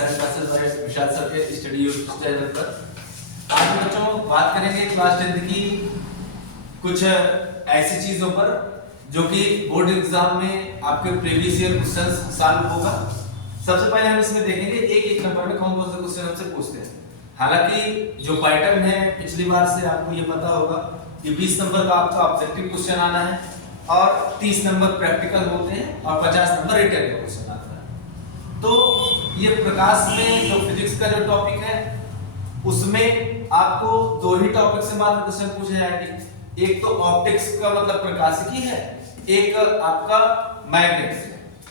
विशाल sir के study YouTube channel पर। आज बच्चों बात करेंगे क्लास 10 की कुछ ऐसी चीजों पर जो कि बोर्ड एग्जाम में आपके प्रीवियस ईयर क्वेश्चंस सॉल्व होगा। सबसे पहले हम इसमें देखेंगे एक एक नंबर में कौन कौन से क्वेश्चन हमसे पूछते हैं। हालांकि जो पैटर्न है पिछली बार से आपको ये पता होगा कि 20 नंबर का आपका ऑब्जेक्टिव क्वेश्चन आना है और 30 नंबर प्रैक्टिकल होते हैं और 50 नंबर रिटन का क्वेश्चन आता है। तो ये प्रकाश में जो फिजिक्स का जो टॉपिक है उसमें आपको दो ही टॉपिक से मात्र क्वेश्चन पूछे जाएंगे। एक तो ऑप्टिक्स का मतलब प्रकाशिकी है, एक आपका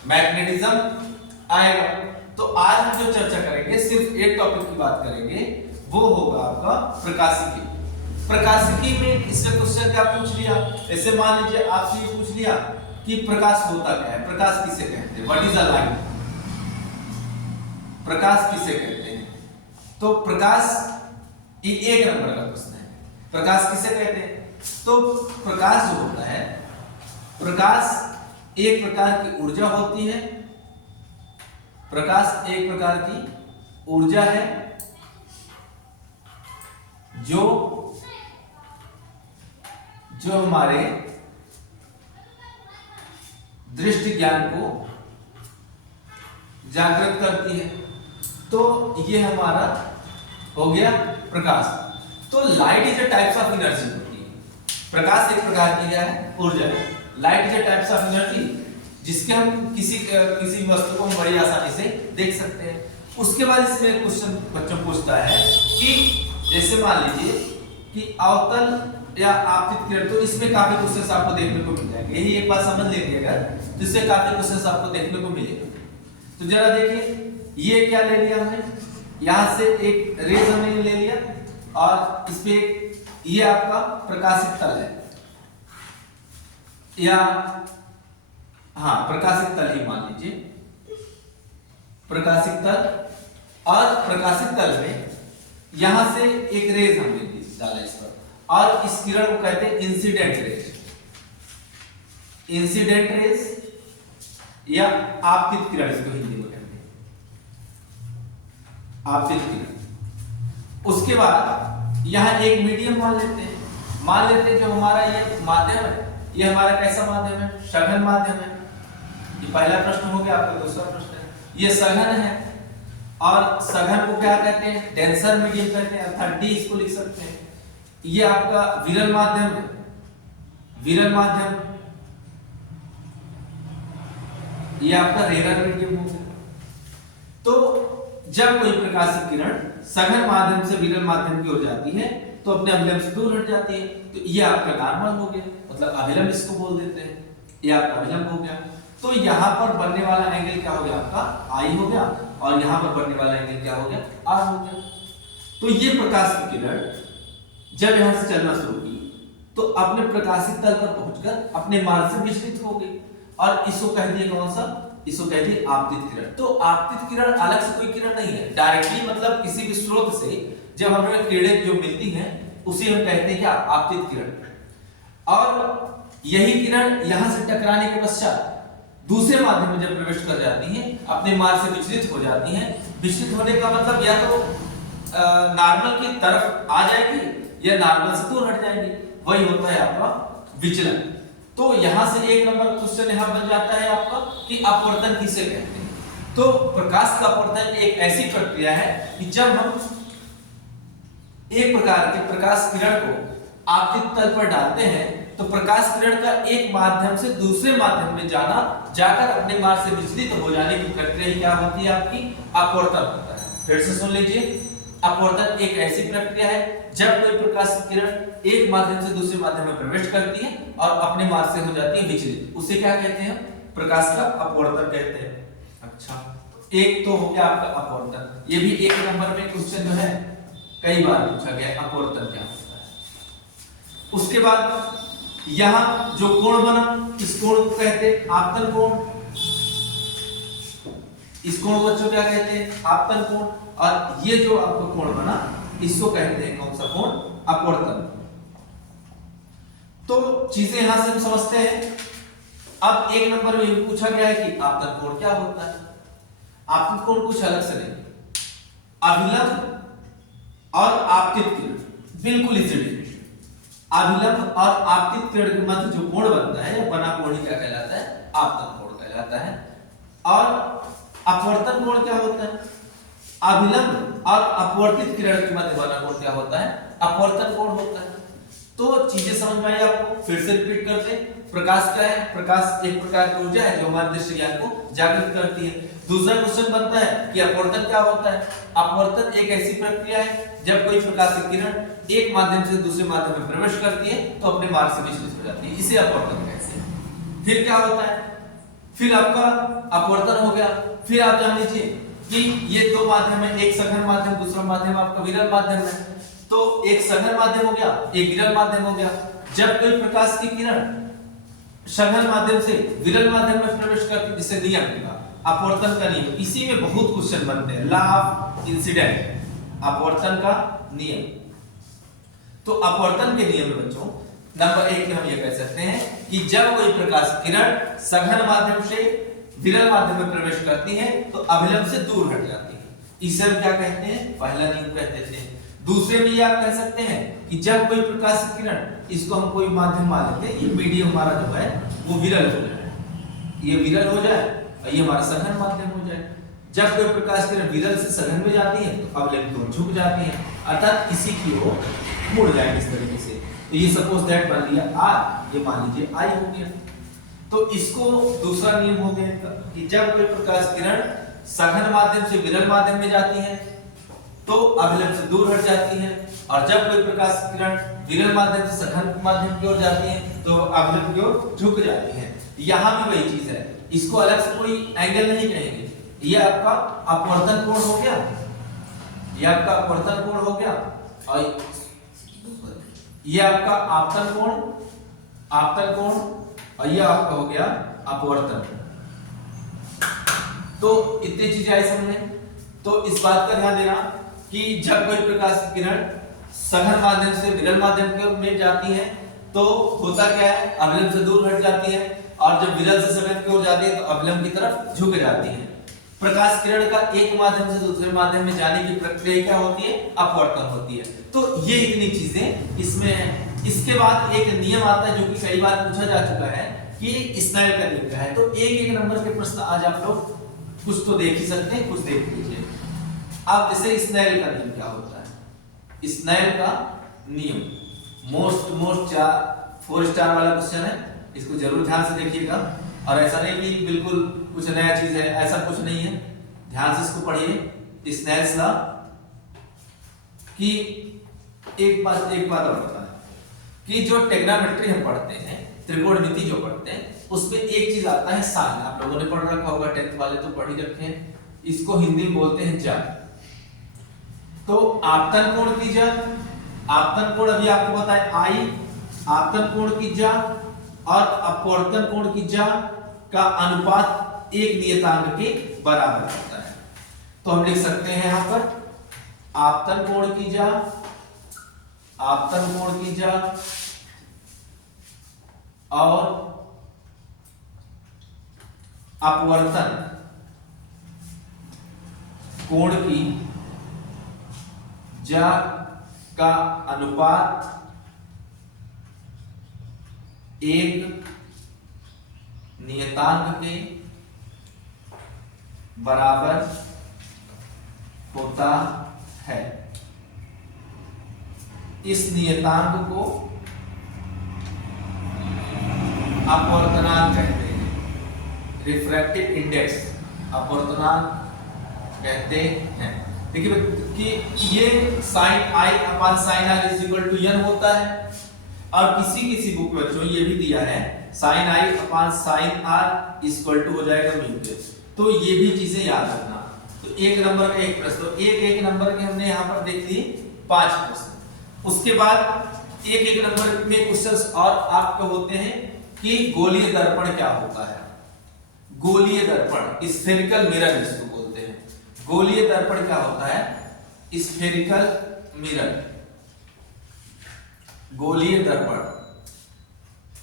मैग्नेटिज्म आएगा। तो आज हम जो चर्चा करेंगे सिर्फ एक टॉपिक की बात करेंगे, वो होगा आपका प्रकाशिकी। प्रकाशिकी में इससे क्वेश्चन क्या पूछ लिया, ऐसे मान लीजिए आपसे ये पूछ लिया कि प्रकाश होता क्या है, प्रकाश किसे कहते हैं, व्हाट इज अ लाइट, प्रकाश किसे कहते हैं। तो प्रकाश ये एक नंबर का प्रश्न है, प्रकाश किसे कहते हैं। तो प्रकाश जो होता है, प्रकाश एक प्रकार की ऊर्जा होती है, प्रकाश एक प्रकार की ऊर्जा है जो हमारे दृष्टि ज्ञान को जागृत करती है। तो ये हमारा हो गया प्रकाश। तो light is a types of energy होती है। प्रकाश एक प्रकार की क्या है, ऊर्जा है। Light is a types of energy जिसके हम किसी वस्तु को हम बड़ी आसानी से देख सकते हैं। उसके बाद इसमें क्वेश्चन बच्चों पूछता है कि जैसे मान लीजिए कि अवतल या आपतित किरण, तो इसमें काफी क्वेश्चंस आपको देखने को मिल जाएंगे। यही एक बात समझ लीजिएगा, तो इससे काफी क्वेश्चंस आपको देखने को मिलेगा। तो जरा देखिए ये क्या ले लिया हमने, यहां से एक रेज हमने ले लिया और इस पे ये आपका प्रकाशित तल है, या हाँ प्रकाशित तल ही मान लीजिए, प्रकाशित तल। और प्रकाशित तल में यहां से एक रेज हमने डाला इस पर, और इस किरण को कहते हैं इंसिडेंट रेज, इंसिडेंट रेज या आपतित किरण इसको हिंदी में कहते हैं, आपतित किरण। उसके बाद यहां एक मीडियम मान लेते हैं जो हमारा ये माध्यम है, ये हमारा कैसा माध्यम है, सघन माध्यम है। ये पहला प्रश्न हो गया, आपका दूसरा प्रश्न है, ये सघन है और सघन को क्या कहते हैं, डेंसर मीडियम कहते हैं, अर्थात डी इसको लिख सकते हैं। ये आपका विरल माध्यम है, विरल माध्यम, ये आपका रेयर मीडियम हो गया। तो जब कोई प्रकाशित किरण सघन माध्यम से विरल माध्यम की ओर जाती है तो अपने अभिलंब से दूर हट जाती है। तो ये आपका नॉर्मल हो गया, मतलब अभिलंब इसको बोल देते हैं, ये आपका अभिलंब हो गया। तो यहाँ पर बनने वाला एंगल क्या हो गया, आपका आई हो गया, और यहाँ पर बनने वाला एंगल क्या हो गया, आर हो गया। तो ये प्रकाशित किरण जब यहां से चलना शुरू की तो अपने प्रकाशित तल पर पहुंचकर अपने मार्ग से विचलित हो गई, और इसको कह दिए कौन सा, इसको कह दिए आपतित किरण। तो आपतित किरण अलग से कोई किरण नहीं है, डायरेक्टली मतलब किसी भी स्रोत से जब हमें किरणें जो मिलती हैं उसे हम कहते हैं क्या, आपतित किरण। और यही किरण यहां से टकराने के पश्चात दूसरे माध्यम में जब प्रवेश कर जाती हैं अपने मार्ग से विचलित हो जाती हैं। विचलित होने का मतलब या तो नॉर्मल की तरफ आ जाएगी या नॉर्मल से दूर हट जाएगी, वही होता है आपका विचलन। तो यहां से एक नंबर क्वेश्चन यहां बन जाता है आपका कि अपवर्तन किसे कहते हैं। तो प्रकाश का अपवर्तन एक ऐसी प्रक्रिया है कि जब हम एक प्रकार के प्रकाश किरण को आपतित तल पर डालते हैं तो प्रकाश किरण का एक माध्यम से दूसरे माध्यम में जाकर अपने मार्ग से विचलित हो जाने की प्रक्रिया क्या होती है, आपकी अपवर्तन होता है। फिर से सुन लीजिए, अपवर्तन एक ऐसी प्रक्रिया है जब कोई प्रकाश किरण एक माध्यम से दूसरे माध्यम में प्रवेश करती है और अपने मार्ग से हो जाती है विचलित, उसे क्या कहते हैं, प्रकाश का अपवर्तन कहते हैं। अच्छा, एक तो हो गया आपका अपवर्तन, ये भी एक नंबर में क्वेश्चन जो है कई बार पूछा गया, अपवर्तन क्या होता है। उसके बाद यहां जो कोण बना, इस कोण को कहते हैं आपतन कोण, इस कोण को बच्चों क्या कहते हैं, आपतन कोण। और ये जो आपका कोण बना इसको कहते हैं कौन सा कोण, अपवर्तन। तो चीजें यहां से हम समझते हैं। अब एक नंबर में पूछा गया है कि आपतन कोण क्या होता है। आपतन कोण कुछ अलग से नहीं, अभिलंब और आपतित किरण बिल्कुल इसी डिफिनेशन। अभिलंब और आपतित किरण के मध्य जो कोण बनता है बना कोण क्या कहलाता है? आपतन कोण कहलाता है। और अपवर्तन कोण क्या होता है? अभिलंब और अपवर्तित किरण के मध्य बना कोण क्या होता है? अपवर्तन कोण होता है। तो चीजें समझ में आई आपको? फिर से रिपीट करते हैं। प्रकाश क्या है? प्रकाश एक प्रकार की ऊर्जा है जो हमारे दृश्य ज्ञान को जागृत करती है। दूसरा क्वेश्चन बनता है कि अपवर्तन क्या होता है? अपवर्तन एक ऐसी प्रक्रिया है जब कोई प्रकाश की किरण एक माध्यम से दूसरे माध्यम में प्रवेश करती है तो अपने मार्ग से विचलित हो जाती है, इसे अपवर्तन कहते हैं। फिर क्या होता है? फिर आपका अपवर्तन हो गया। फिर आप जान लीजिए कि ये दो माध्यम है, एक सघन माध्यम, दूसरा माध्यम आपका विरल माध्यम है। तो एक सघन माध्यम हो गया, एक विरल माध्यम हो गया। जब कोई प्रकाश की किरण सघन माध्यम से विरल माध्यम में प्रवेश करती है, जिसे नियम का अपवर्तन का नियम, इसी में बहुत क्वेश्चन बनते हैं। लॉ ऑफ इंसिडेंट, अपवर्तन का नियम। तो अपवर्तन के नियम में बच्चों नंबर 1 में हम ये कह सकते हैं कि जब कोई प्रकाश किरण सघन माध्यम से विरल माध्यम में प्रवेश करती है तो अभिलंब से दूर हट जाती है। इसे हम क्या कहते हैं? पहला नियम कहते थे। दूसरे में ये आप कह सकते हैं कि जब कोई प्रकाश किरण, इसको हम कोई माध्यम मान लेते हैं, ये मीडियम हमारा जो है वो विरल हो जाए, ये विरल हो जाए और ये हमारा सघन माध्यम हो जाए। जब कोई प्रकाश किरण विरल से सघन में जाती है तो अभिलंब की ओर झुक जाती है, अर्थात इसी की ओर मुड़ जाएगी इस तरीके से। तो ये सपोज दैट मान लिया आर, ये मान लीजिए आई हो गया। तो इसको दूसरा नियम हो गया कि जब कोई प्रकाश किरण सघन माध्यम से विरल माध्यम में जाती है तो अभिलंब से दूर हट जाती है, और जब कोई प्रकाश किरण विरल माध्यम से सघन माध्यम की ओर जाती है तो अभिलंब की ओर झुक जाती है। यहां भी वही चीज है, इसको अलग से कोई एंगल नहीं कहेंगे। ये आपका अपवर्तन कोण हो गया, ये आपका अपवर्तन कोण हो गया, और ये आपका आपतन कोण, आपतन कोण, और ये आपका हो गया अपवर्तन। तो इतनी चीजें आई समझ में। तो इस बात का ध्यान देना कि जब कोई प्रकाश की किरण सघन माध्यम से विरल माध्यम की में जाती है तो होता क्या है? अभिलंब से दूर हट जाती है, और जब विरल से सघन की ओर जाती है तो अभिलंब की तरफ झुक जाती है। प्रकाश किरण का एक माध्यम से दूसरे माध्यम में जाने की प्रक्रिया क्या होती है? अपवर्तन होती है। तो ये इतनी चीजें इसमें है। इसके बाद एक नियम आता है जो कि कई बार पूछा जा चुका है कि स्नेल का नियम क्या है। तो एक एक नंबर के प्रश्न आज आप लोग कुछ तो देख ही सकते हैं, कुछ देख लीजिए। अब जैसे स्नेल का नियम क्या होता है? स्नेल का नियम मोस्ट 4 स्टार वाला क्वेश्चन है, इसको जरूर ध्यान से देखिएगा। और ऐसा नहीं कि बिल्कुल कुछ नया चीज है, ऐसा कुछ नहीं है, ध्यान से इसको पढ़िए। स्नेल्स लॉ की एक बात और होता है कि जो ट्रिग्नोमेट्री हम पढ़ते हैं, त्रिकोणमिति जो पढ़ते हैं, उसमें एक चीज आता है साइन। आप लोगों ने पढ़ रखा होगा, 10th वाले तो पढ़ ही रखे हैं। इसको हिंदी में बोलते हैं जब। तो आपतन कोण की जब, आपतन कोण अभी आपको बताए आई, आपतन कोण की जब और अपवर्तन कोण की जब का अनुपात एक नियतांक के बराबर होता है। तो हम लिख सकते हैं यहां पर आपतन कोण की जब, आपतन कोण की जब और अपवर्तन कोण की जा का अनुपात एक नियतांक के बराबर होता है। इस नियतांक को अपवर्तनांक कहते हैं, रिफ्रैक्टिव इंडेक्स अपवर्तनांक कहते हैं। देखिए कि ये sin i upon sin r is equal to n होता है, और किसी बुक में बच्चों ये भी दिया है sin i upon sin r equal to हो जाएगा म्यू। तो ये भी चीजें याद रखना। तो एक नंबर का एक प्रश्न, तो एक नंबर के हमने यहाँ पर देख लिए 5 प्रश्न। उसके बाद एक नंबर में क्वेश्चंस और आपके होते हैं कि गोलीय दर्पण क्या होता है। गोलीय दर्पण, स्फेरिकल मिरर इसको बोलते हैं। गोलीय दर्पण क्या होता है? स्फेरिकल मिरर, गोलीय दर्पण,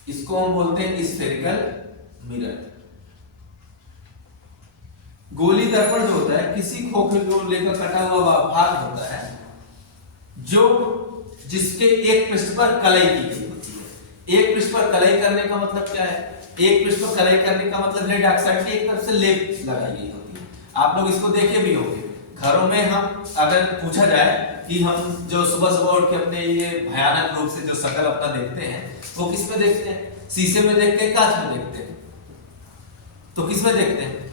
इसको हम बोलते हैं स्फेरिकल मिरर। गोली दर्पण जो होता है किसी खोखले गोले का कटा हुआ भाग होता है जो जिसके एक पृष्ठ पर कलई की गई होती है। एक पृष्ठ पर कलई करने का मतलब क्या है? एक पृष्ठ पर कलई करने का मतलब लेड ऑक्साइड की एक तरफ से लेप लगाई गई होती है। आप लोग इसको देखे भी होंगे घरों में। हम अगर पूछा जाए कि हम जो सुबह सुबह उठ के अपने ये भयानक रूप से जो शक्ल अपना देखते हैं वो किस में देखते हैं? शीशे में देखते हैं, कांच में देखते हैं? तो किस में देखते हैं?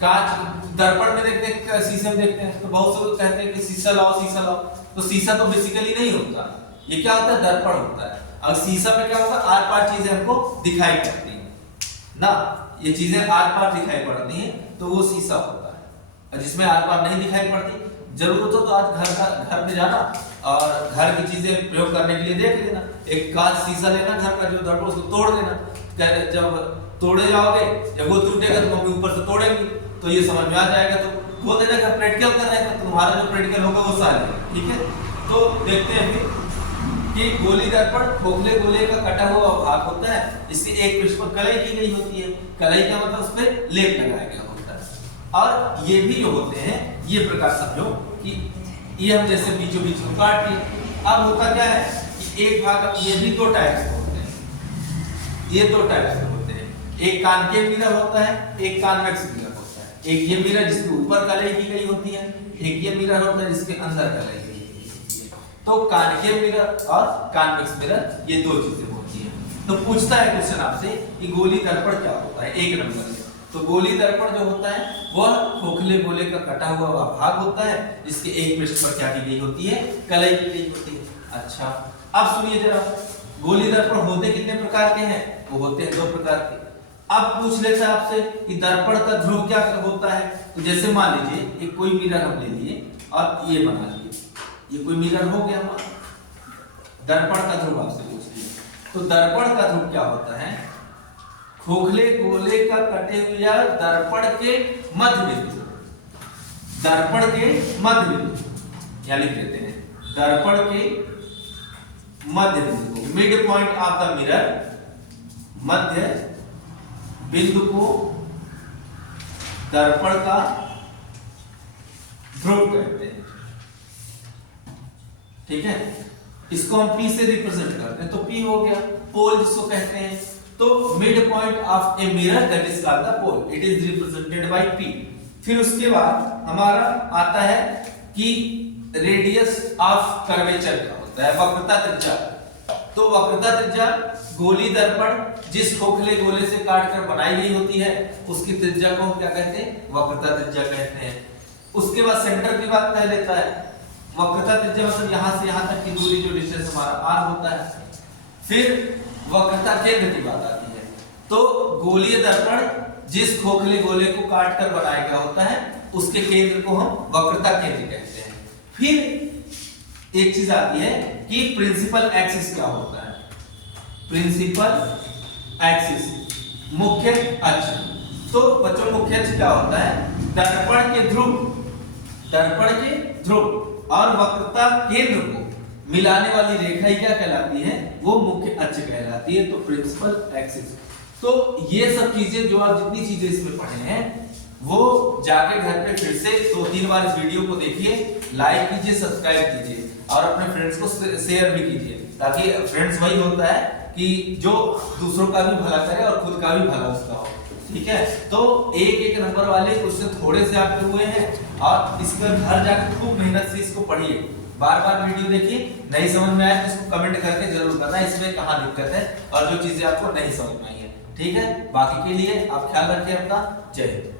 कांच दर्पण में देखते हैं, शीशे में देखते हैं। तो बहुत से लोग कहते हैं कि शीशा लाओ शीशा लाओ। तो शीशा तो बेसिकली नहीं होता, ये क्या होता है? दर्पण होता है। अब शीशा में क्या होगा? आर पार चीजें हमको दिखाई पड़ती हैं ना, ये चीजें आर पार दिखाई पड़ती हैं तो वो शीशा होता है। और जिसमें आर पार नहीं दिखाई पड़ती, जरूरत हो तो आज घर में जाना और घर की चीजें प्रयोग करने के लिए देख लेना। एक कांच शीशा लेना घर का जो दर्पण, उसको तोड़ देना। जब तोड़े जाओगे जब वो टूटेगा तो मम्मी ऊपर से तोड़ेंगी तो ये समझ में आ जाएगा। तो बोल देना कि प्रैक्टिकल कर रहे हैं, तो तुम्हारा जो प्रैक्टिकल होगा वो साल है। ठीक है, तो देखते हैं फिर कि गोली दर्पण खोखले गोले का कटा हुआ भाग होता है, इससे एक पृष्ठ पर कलई की गई होती है। कलई का मतलब उस पर लेप लगाया गया होता है। और ये भी जो होते हैं ये प्रकार समझो कि ये हम जैसे बीचों बीच में काट दिए। अब होता क्या है कि एक भाग, ये भी दो टाइप के होते हैं, ये दो टाइप के होते हैं। एक कानकेव मिरर होता है, एक कॉन्वेक्स मिरर होता है। एक ये मिरर जिसके ऊपर कलई की गई होती है, एक ये मिरर होता है जिसके अंदर कलई की गई होती है। तो कानकेव मिरर और कॉन्वेक्स मिरर ये दो चीजें होती हैं। तो पूछता है क्वेश्चन आपसे कि गोली दर्पण क्या होता है? एक नंबर में तो गोली दर्पण जो होता है वह खोखले गोले का कटा हुआ भाग होता है जिसके एक पृष्ठ पर क्या की गई होती है? कलई की गई होती है। अच्छा, अब सुनिए जरा, गोली दर्पण होते कितने प्रकार के हैं? वो होते हैं दो प्रकार के। अब पूछ लेता है आपसे कि दर्पण का ध्रुव क्या होता है? तो जैसे मान लीजिए एक कोई मिरर हम ले लिए और ये बना लिए, ये कोई मिरर हो गया हमारा। दर्पण का ध्रुव आपसे पूछ लिया, तो दर्पण का ध्रुव क्या होता है? खोखले गोले का कटे हुआ दर्पण के मध्य बिंदु, दर्पण के मध्य बिंदु या लिख लेते हैं दर्पण के मध्य बिंदु को, mid point of the mirror, मध्य बिंदु को दर्पण का ध्रुव कहते हैं। ठीक है, इसको हम P से रिप्रेजेंट करते हैं, तो P हो गया पोल जिसको कहते हैं। तो mid point of a mirror that is called the pole, it is represented by P। फिर उसके बाद हमारा आता है कि रेडियस ऑफ कर्वेचर क्या होता है? वक्रता त्रिज्या। तो वक्रता त्रिज्या गोली दर्पण जिस खोखले गोले से काटकर बनाई गई होती है उसकी त्रिज्या को हम क्या कहते हैं? वक्रता त्रिज्या कहते हैं। उसके बाद सेंटर की बात कर लेता है। वक्रता त्रिज्या मतलब यहां से यहां तक की दूरी जो डिस्टेंस हमारा r होता है। फिर वक्रता केंद्र की बात आती है। तो गोलीय दर्पण जिस खोखले गोले को काटकर बनाया गया होता है उसके केंद्र को हम वक्रता केंद्र कहते हैं। फिर एक चीज आती है कि प्रिंसिपल एक्सिस क्या होता है? प्रिंसिपल एक्सिस मुख्य अक्ष। तो बच्चों मुख्य अक्ष क्या होता है? दर्पण के ध्रुव, दर्पण के ध्रुव और वक्रता केंद्र को मिलाने वाली रेखा ही क्या कहलाती है? वो मुख्य अक्ष कहलाती है। तो प्रिंसिपल एक्सिस। तो ये सब चीजें जो आप जितनी चीजें इसमें पढ़े हैं वो जाके घर पे फिर से 2-3 बार इस वीडियो को देखिए, लाइक कीजिए, सब्सक्राइब कीजिए और अपने फ्रेंड्स को शेयर भी कीजिए, ताकि फ्रेंड्स वही होता है कि जो दूसरों का भी भला करे और खुद का भी भला उसका हो। ठीक है, तो एक नंबर वाले क्वेश्चन थोड़े से आपके हुए हैं और इस पर घर जाकर खूब मेहनत से इसको पढ़िए, बार बार वीडियो देखिए। नहीं समझ में आए तो इसको कमेंट करके जरूर बताना इसमें कहाँ दिक्कत है और जो चीजें आपको नहीं समझ में आई है। ठीक है, बाकी के लिए आप ख्याल रखिए अपना। जय हिंद।